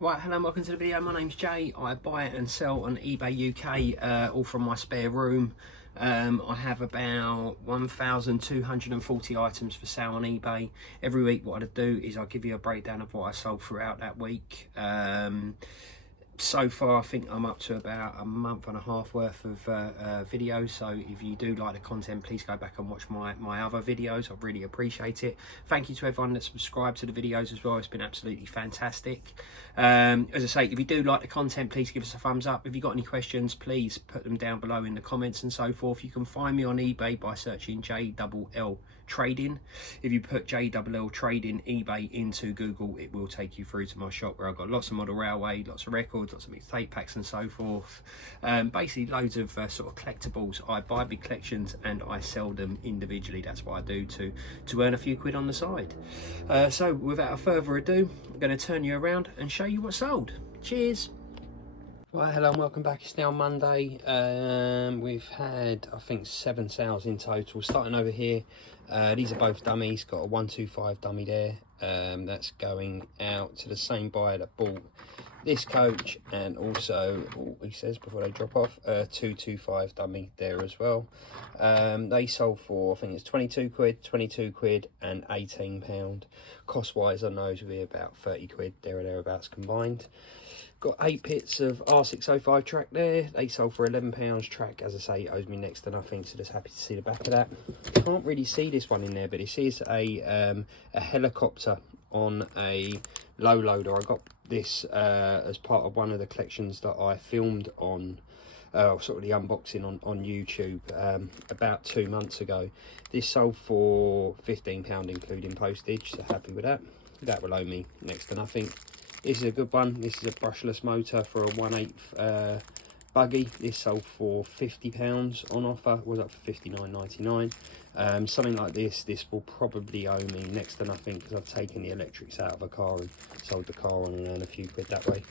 Right, hello and welcome to the video. My name's Jay. I buy and sell on eBay UK, all from my spare room. I have about 1,240 items for sale on eBay. Every week what I do is I'll give you a breakdown of what I sold throughout that week. So far I think I'm up to about a month and a half worth of videos, so if you do like the content, please go back and watch my other videos. I really appreciate it. Thank you to everyone that subscribed to the videos as well. It's been absolutely fantastic. As I say, if you do like the content, please give us a thumbs up. If you've got any questions, please put them down below in the comments and so forth. You can find me on eBay by searching JLL Trading. If you put JLL Trading eBay into Google, it will take you through to my shop where I've got lots of model railway, lots of records, lots of mixtape packs and so forth. Basically loads of sort of collectibles. I buy big collections and I sell them individually. That's what I do to earn a few quid on the side. So without further ado, I'm going to turn you around and show you what's sold. Cheers. Right, hello and welcome back. It's now Monday. We've had, I think, 7 sales in total. Starting over here, these are both dummies. Got a 125 dummy there. That's going out to the same buyer that bought this coach, and also, he says before they drop off, 225 dummy there as well. They sold for, I think it's 22 quid and £18. Cost wise on those will be about 30 quid there or thereabouts combined. Got 8 pits of R605 track there. They sold for £11. Track, as I say, owes me next to nothing, so just happy to see the back of that. Can't really see this one in there, but this is a helicopter on a low loader. I got this as part of one of the collections that I filmed on sort of the unboxing on YouTube about 2 months ago. This sold for £15 including postage, so happy with that. That will owe me next to nothing. This is a good one. This is a brushless motor for a 1/8 buggy. This sold for £50 on offer. Was up for £59.99. Something like this will probably owe me next to nothing because I've taken the electrics out of a car and sold the car on and earned a few quid that way.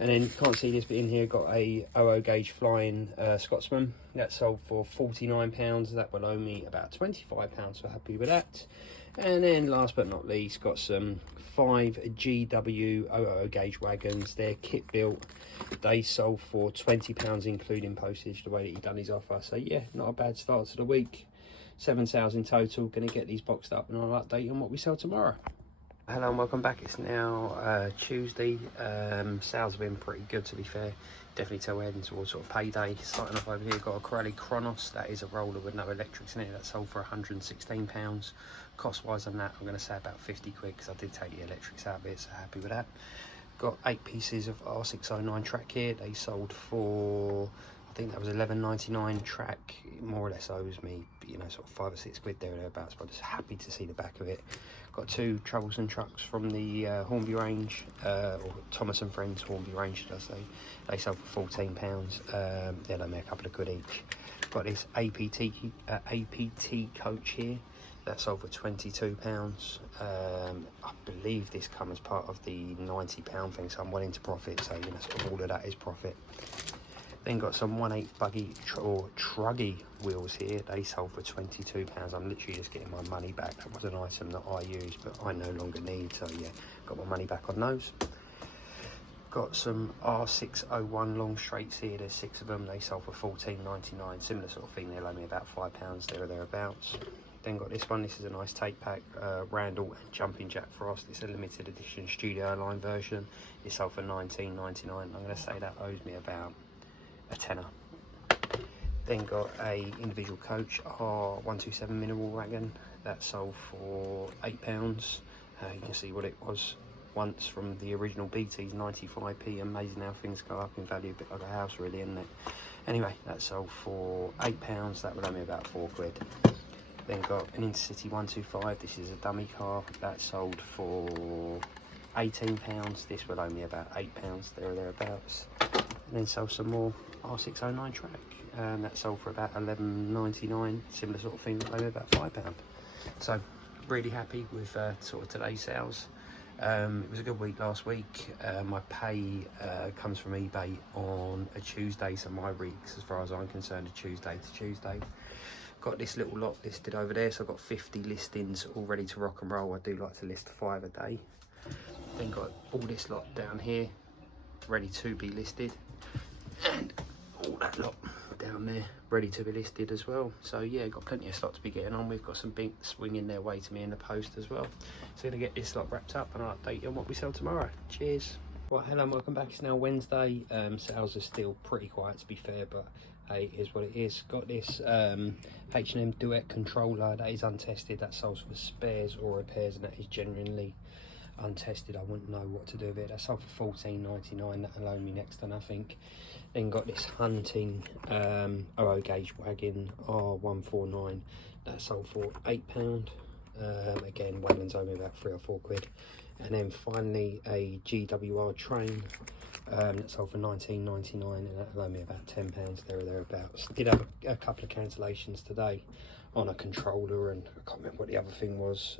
And then can't see this bit in here. Got a 00 gauge flying Scotsman that sold for £49. That will owe me about £25. So happy with that. And then last but not least, got some 5 GW 00 gauge wagons. They're kit built. They sold for £20 including postage, the way that he done his offer. So yeah, not a bad start to the week. 7 sales in total. Going to get these boxed up and I'll update you on what we sell tomorrow. Hello and welcome back. It's now Tuesday. Sales have been pretty good, to be fair. Definitely tell we're heading towards sort of payday. Starting off over here, got a Corelli Kronos. That is a roller with no electrics in it. That sold for £116. Cost wise on that, I'm going to say about 50 quid because I did take the electrics out of it, so happy with that. Got 8 pieces of R609 track here. They sold for, I think that was £11.99. Track more or less owes me, you know, sort of 5 or 6 quid there or thereabouts, but just happy to see the back of it. Got 2 troublesome trucks from the Hornby range, or Thomas and Friends Hornby range, should I say. They sold for £14. They'll owe me a couple of quid each. Got this APT coach here. That sold for £22. I believe this comes as part of the £90 thing, so I'm willing to profit. So, you know, sort of all of that is profit. Then got some 1/8 buggy or truggy wheels here. They sold for £22. I'm literally just getting my money back. That was an item that I used, but I no longer need. So yeah, got my money back on those. Got some R601 long straights here. There's 6 of them. They sold for £14.99. Similar sort of thing. They'll owe me about £5 there or thereabouts. Then got this one. This is a nice tape pack, Randall and Jumping Jack Frost. It's a limited edition studio line version. It sold for £19.99. I'm going to say that owes me about a tenner. Then got a individual coach R127 mineral wagon. That sold for £8. You can see what it was once from the original BT's 95p. Amazing how things go up in value, a bit like a house really, isn't it? Anyway, that sold for £8. That would owe me about 4 quid. Then got an Intercity 125. This is a dummy car. That sold for £18. This will owe me about £8 there or thereabouts. And then sold some more R609 track. That sold for about £11.99. Similar sort of thing, that owe me about £5. So really happy with sort of today's sales. It was a good week last week. My pay comes from eBay on a Tuesday, so my weeks, as far as I'm concerned, are Tuesday to Tuesday. Got this little lot listed over there, so I've got 50 listings all ready to rock and roll. I do like to list 5 a day. Then got all this lot down here. ready to be listed, and all that lot down there ready to be listed as well. So yeah, got plenty of stock to be getting on. We've got some big swinging their way to me in the post as well. So gonna get this lot wrapped up and I'll update you on what we sell tomorrow. Cheers. Right, hello and welcome back. It's now Wednesday. Sales are still pretty quiet to be fair, but hey, it is what it is. Got this H&M Duet controller that is untested, that sells for spares or repairs, and that is genuinely untested. I wouldn't know what to do with it. That sold for $14.99. That'll owe me next to nothing. Then got this hunting 00 gauge wagon R149 that sold for £8. Again, wagons owe me about 3 or 4 quid. And then finally a GWR train that sold for $19.99, and that'll owe me about £10 there or thereabouts. Did have a couple of cancellations today on a controller, and I can't remember what the other thing was.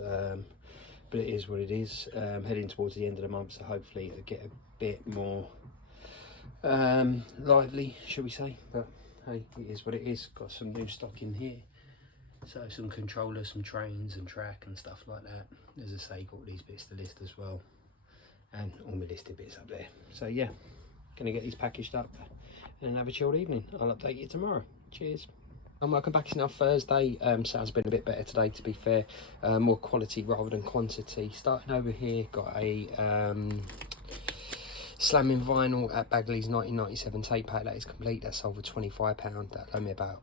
But it is what it is. Heading towards the end of the month, so hopefully it'll get a bit more lively, shall we say. But hey, it is what it is. Got some new stock in here, so some controllers, some trains and track and stuff like that. As I say, got these bits to list as well, and all my listed bits up there. So yeah, gonna get these packaged up and have a chilled evening. I'll update you tomorrow. Cheers. And welcome back. It's now Thursday. Sales been a bit better today, to be fair. More quality rather than quantity. Starting over here, got a slamming vinyl at Bagley's 1997 tape pack. That is complete. That sold for £25. That owe me about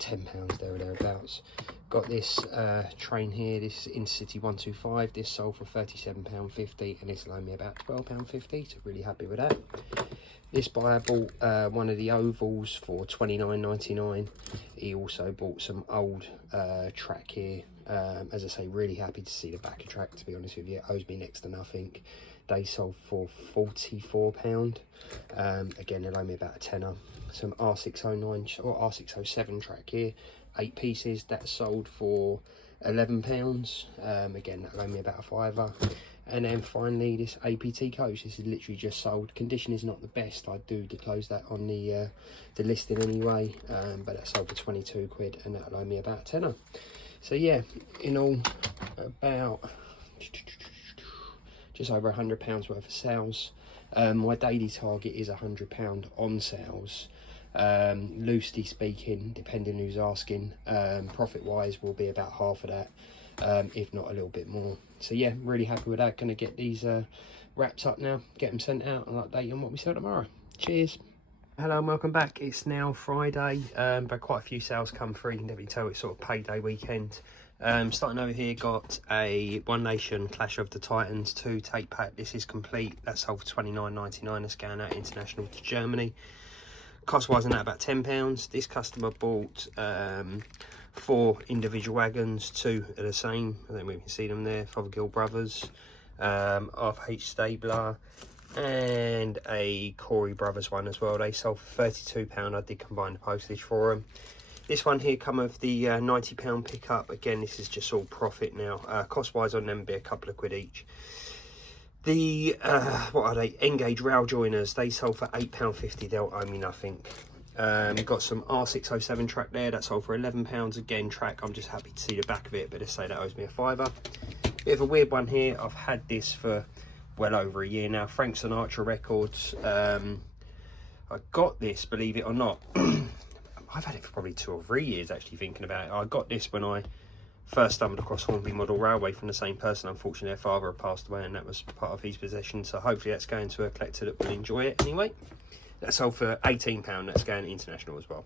£10 there or thereabouts. Got this train here. This is Intercity 125. This sold for £37.50, and this will owe me about £12.50. So really happy with that. This buyer bought one of the ovals for $29.99. He also bought some old track here. As I say, really happy to see the back of track, to be honest with you. It owes me next to nothing. They sold for £44. Again, they'll owe me about a tenner. Some R609 or R607 track here, 8 pieces. That sold for £11. Again, that'll owe me about a fiver. And then finally, this APT coach. This is literally just sold. Condition is not the best. I do disclose that on the listing anyway. But that sold for 22 quid, and that'll owe me about a tenner. So yeah, in all, about just over £100 worth of sales. My daily target is £100 on sales. Loosely speaking, depending who's asking, profit wise will be about half of that. If not a little bit more. So yeah, really happy with that. Gonna get these wrapped up now, get them sent out, and update you on what we sell tomorrow. Cheers. Hello and welcome back. It's now Friday, but quite a few sales come through. You can definitely tell it's sort of payday weekend. Starting over here, got a One Nation Clash of the Titans 2 tape pack. This is complete. That sold for £29.99. It's going out international to Germany. Cost wise on that about £10. This customer bought 4 individual wagons, 2 are the same. I think we can see them there. Fothergill Brothers, RH Stabler, and a Corey Brothers one as well. They sold for £32. I did combine the postage for them. This one here come with the £90 pickup. Again, this is just all profit now. Cost wise on them would be a couple of quid each. The what are they? Engage rail joiners. They sold for £8.50. They'll owe me nothing. Got some R607 track there. That sold for £11. Again, track. I'm just happy to see the back of it, but let's say that owes me a fiver. Bit of a weird one here. I've had this for well over a year now. Frank Sinatra Records. I got this, believe it or not. I've had it for probably 2 or 3 years, actually, thinking about it. I got this when I first stumbled across Hornby Model Railway from the same person. Unfortunately, their father had passed away, and that was part of his possession. So hopefully that's going to a collector that will enjoy it anyway. That sold for £18. That's going international as well.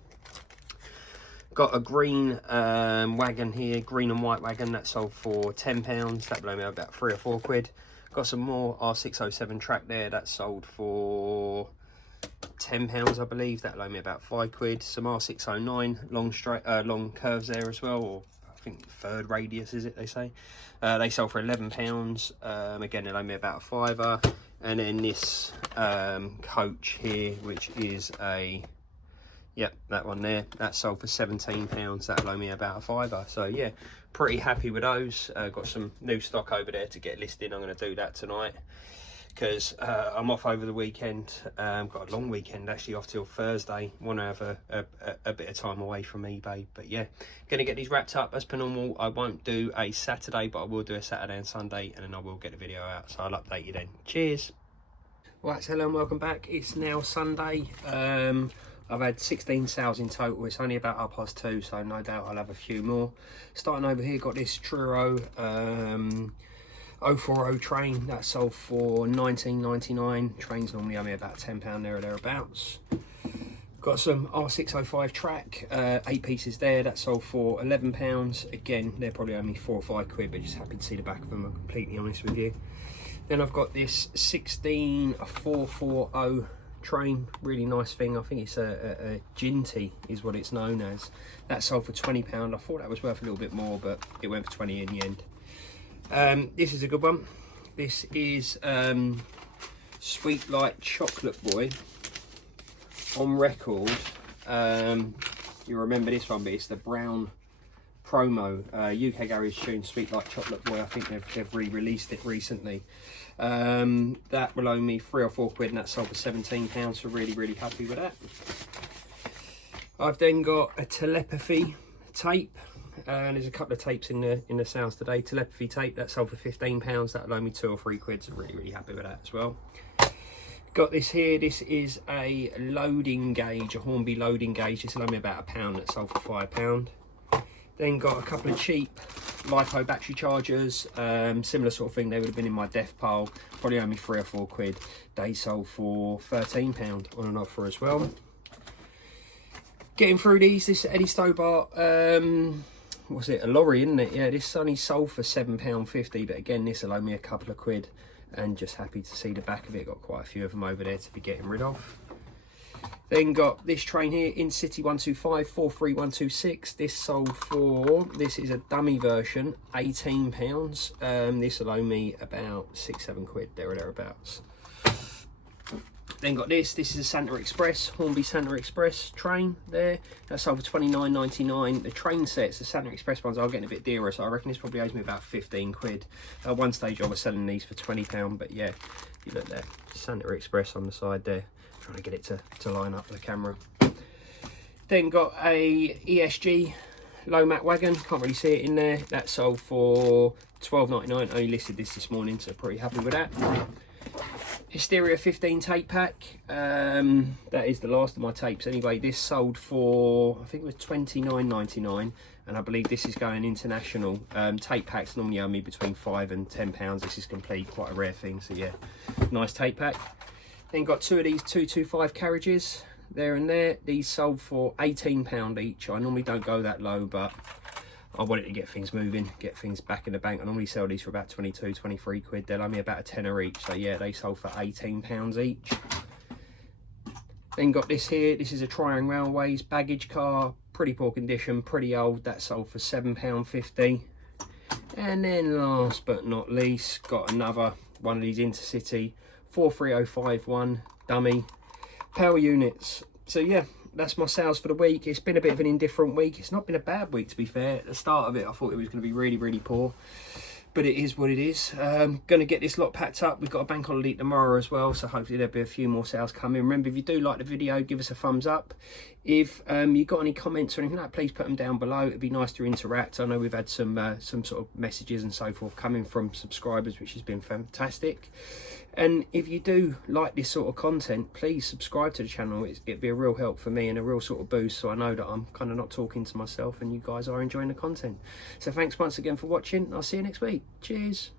Got a green wagon here, green and white wagon. That sold for £10. That blew me about 3 or 4 quid. Got some more R607 track there. That sold for £10, I believe. That loaned me about 5 quid. Some R609 long curves there as well, or I think third radius is it they say. They sold for £11. Again, they loaned me about a fiver. And then this coach here, which is a, yep, that one there, that sold for £17. That'll owe me about a fiver. So yeah, pretty happy with those. Got some new stock over there to get listed. I'm going to do that tonight because I'm off over the weekend. Got a long weekend actually, off till Thursday. Want to have a bit of time away from eBay. But yeah, going to get these wrapped up as per normal. I won't do a Saturday, but I will do a Saturday and Sunday, and then I will get the video out. So I'll update you then. Cheers. Right, so hello and welcome back. It's now Sunday. I've had 16 sales in total. It's only about 2:30, so no doubt I'll have a few more. Starting over here, got this Truro 040 train that sold for $19.99. Trains normally only about £10 there or thereabouts. Got some R605 track, 8 pieces there, that sold for £11. Again, they're probably only £4 or £5, but just happy to see the back of them, I'm completely honest with you. Then I've got this 16440 train, really nice thing. I think it's a Ginty is what it's known as. That sold for £20. I thought that was worth a little bit more, but it went for 20 in the end. This is a good one. This is Sweet Light Chocolate Boy on record. You remember this one, but it's the brown promo, UK Garage Tune Sweet Light Chocolate Boy. I think they've re-released it recently. That will owe me £3 or £4, and that sold for £17, so really happy with that. I've then got a telepathy tape, and there's a couple of tapes in the sales today. Telepathy tape that sold for £15, that'll owe me £2 or £3, so really happy with that as well. Got this here, this is a loading gauge, a Hornby loading gauge. This will owe me about £1, that sold for £5. Then got a couple of cheap LiPo battery chargers, similar sort of thing. They would have been in my death pile, probably only £3 or £4. They sold for £13 on an offer as well. Getting through these, this Eddie Stobart, what's it, a lorry, isn't it? Yeah, this only sold for £7.50, but again, this will owe me a couple of quid, and just happy to see the back of it. Got quite a few of them over there to be getting rid of. Then got this train here, in City 125 43126. This sold for, this is a dummy version, £18. This will owe me about £6-7 there or thereabouts. Then got this is a Santa Express, Hornby Santa Express train there. That sold for £29.99. The train sets, the Santa Express ones, are getting a bit dearer, so I reckon this probably owes me about £15. At one stage I was selling these for £20, but yeah, you look there, Santa Express on the side there. Trying to get it to line up the camera. Then got a ESG low mat wagon, can't really see it in there. That sold for £12.99. Only listed this morning, so pretty happy with that. Hysteria 15 tape pack, that is the last of my tapes anyway. This sold for, I think it was £29.99, and I believe this is going international. Tape packs normally owe me between £5 and £10. This is complete, quite a rare thing, so yeah, nice tape pack. Then got two of these 225 carriages there and there. These sold for £18 each. I normally don't go that low, but I wanted to get things moving, get things back in the bank. I normally sell these for about 22, 23 quid. They'll owe me about a tenner each. So yeah, they sold for £18 each. Then got this here. This is a Triangle Railways baggage car. Pretty poor condition, pretty old. That sold for £7.50. And then last but not least, got another one of these Intercity 43051 dummy power units. So yeah, that's my sales for the week. It's been a bit of an indifferent week. It's not been a bad week, to be fair. At the start of it, I thought it was going to be really poor, but it is what it is. Going to get this lot packed up. We've got a bank holiday tomorrow as well, so hopefully there'll be a few more sales coming. Remember, if you do like the video, give us a thumbs up. If you got any comments or anything like that, please put them down below. It'd be nice to interact. I know we've had some sort of messages and so forth coming from subscribers, which has been fantastic. And if you do like this sort of content, please subscribe to the channel. It'd be a real help for me and a real sort of boost, so I know that I'm kind of not talking to myself and you guys are enjoying the content. So thanks once again for watching. I'll see you next week. Cheers.